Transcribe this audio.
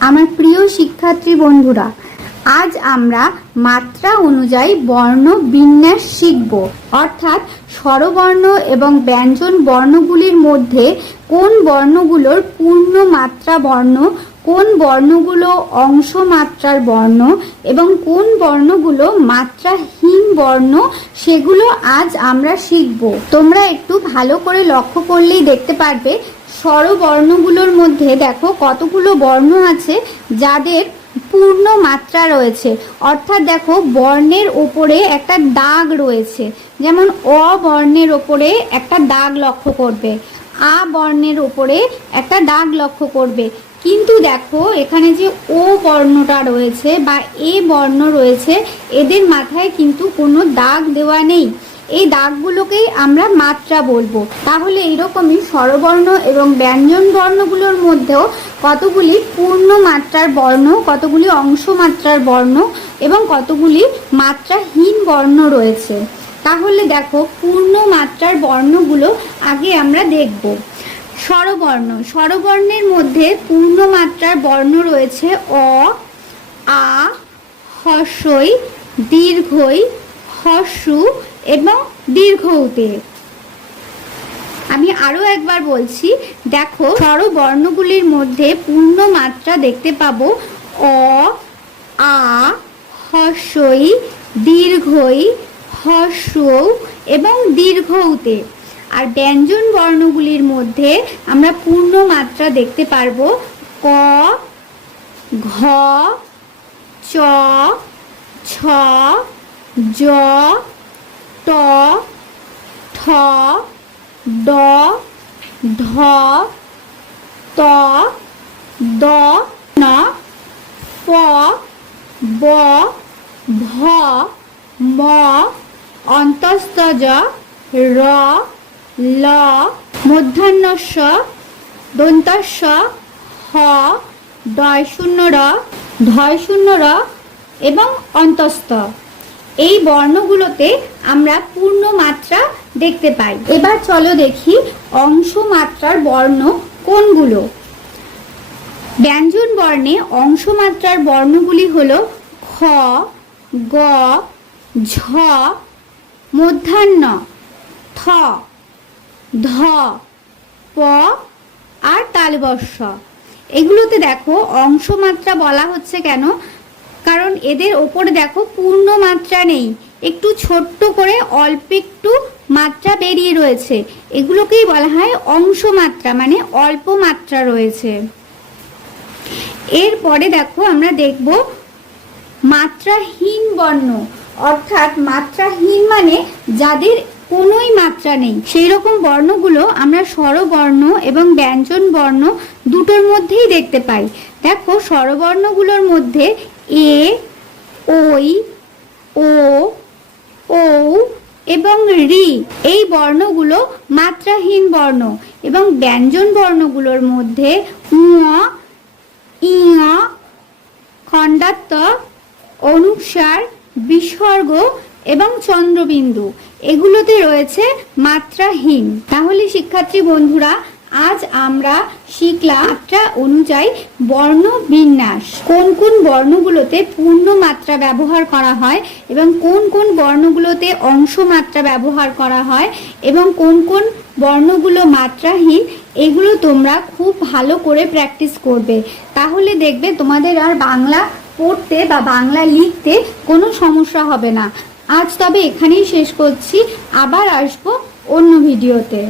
আমার প্রিয় শিক্ষার্থী বন্ধুরা, আজ আমরা মাত্রা অনুযায়ী বর্ণ বিন্যাস শিখব। অর্থাৎ স্বরবর্ণ এবং ব্যঞ্জন বর্ণগুলির মধ্যে কোন বর্ণগুলোর পূর্ণ মাত্রা বর্ণ কোন বর্ণগুলো অংশ মাত্রার বর্ণ এবং কোন বর্ণগুলো মাত্রাহীন বর্ণ, সেগুলো আজ আমরা শিখব। তোমরা একটু ভালো করে লক্ষ্য করলেই দেখতে পারবে, স্বরবর্ণগুলোর মধ্যে দেখো কতগুলো বর্ণ আছে যাদের পূর্ণ মাত্রা রয়েছে। অর্থাৎ দেখো বর্ণের ওপরে একটা দাগ রয়েছে। যেমন অ বর্ণের ওপরে একটা দাগ লক্ষ্য করবে, আ বর্ণের ওপরে একটা দাগ লক্ষ্য করবে। কিন্তু দেখো, এখানে যে ও বর্ণটা রয়েছে বা এ বর্ণ রয়েছে, এদের মাথায় কিন্তু কোনো দাগ দেওয়া নেই। এই দাগগুলোকেই আমরা মাত্রা বলব। তাহলে এইরকমই স্বরবর্ণ এবং ব্যঞ্জন বর্ণগুলোর মধ্যেও কতগুলি পূর্ণ মাত্রার বর্ণ, কতগুলি অংশ মাত্রার বর্ণ এবং কতগুলি মাত্রাহীন বর্ণ রয়েছে। তাহলে দেখো, পূর্ণ মাত্রার বর্ণগুলো আগে আমরা দেখব। স্বরবর্ণ। স্বরবর্ণের মধ্যে পূর্ণ মাত্রার বর্ণ রয়েছে অ, আ হর্ষই দীর্ঘই হর্ষু এবং দীর্ঘতে। আমি আরও একবার বলছি, দেখো স্বরবর্ণগুলির মধ্যে পূর্ণ মাত্রা দেখতে পাবো অ, আ হর্ষই দীর্ঘই হর্ষ এবং দীর্ঘতে। আর ব্যঞ্জন বর্ণগুলির মধ্যে আমরা পূর্ণ মাত্রা দেখতে পারব। ক, ঘ, চ, ছ, জ, ট, ঠ, ড ঢ ত, দ, ন প ব, ভ, ম অন্তস্তজ র ল মূর্ধন্যস্ব দন্তস্ব হ ডয় শূন্য র ধয় শূন্য র এবং অন্তস্থ। এই বর্ণগুলোতে আমরা পূর্ণ মাত্রা দেখতে পাই। এবার চলো দেখি অংশ মাত্রার বর্ণ কোনগুলো। ব্যঞ্জন বর্ণে অংশ মাত্রার বর্ণগুলি হল খ, গ, ঝ, মধ্যাহ্ন, থ ধ, প আর তালবর্ষ। এগুলোতে দেখো অংশ মাত্রা বলা হচ্ছে কেন? কারণ এদের ওপরে দেখো পূর্ণ মাত্রা নেই। একটু ছোট্ট করে অল্প একটু মাত্রা বেরিয়ে রয়েছে। এগুলোকেই বলা হয় অংশ মাত্রা মানে অল্প মাত্রা রয়েছে। এরপরে দেখো আমরা দেখব মাত্রাহীন বর্ণ, অর্থাৎ মাত্রাহীন মানে যাদের কোনোই মাত্রা নেই। সেই রকম বর্ণগুলো আমরা স্বরবর্ণ এবং ব্যঞ্জন বর্ণ দুটোর মধ্যেই দেখতে পাই। দেখো, স্বরবর্ণগুলোর মধ্যে এ, ওই, ও ও এবং রি এই বর্ণগুলো মাত্রাহীন বর্ণ এবং ব্যঞ্জন বর্ণগুলোর মধ্যে উঁ অনুসার, বিসর্গ এবং চন্দ্রবিন্দু। এগুলোতে রয়েছে মাত্রাহীন। তাহলে শিক্ষার্থী বন্ধুরা, আজ আমরা শিখলাম মাত্রা অনুযায়ী বর্ণ বিন্যাস কোন কোন বর্ণগুলোতে পূর্ণ মাত্রা ব্যবহার করা হয় এবং কোন কোন বর্ণগুলোতে অংশ মাত্রা ব্যবহার করা হয় এবং কোন কোন বর্ণগুলো মাত্রাহীন, এগুলো তোমরা খুব ভালো করে প্র্যাকটিস করবে। তাহলে দেখবে তোমাদের আর বাংলা পড়তে বা বাংলা লিখতে কোনো সমস্যা হবে না। আজ তবে এখানেই শেষ করছি। আবার আসব অন্য ভিডিওতে।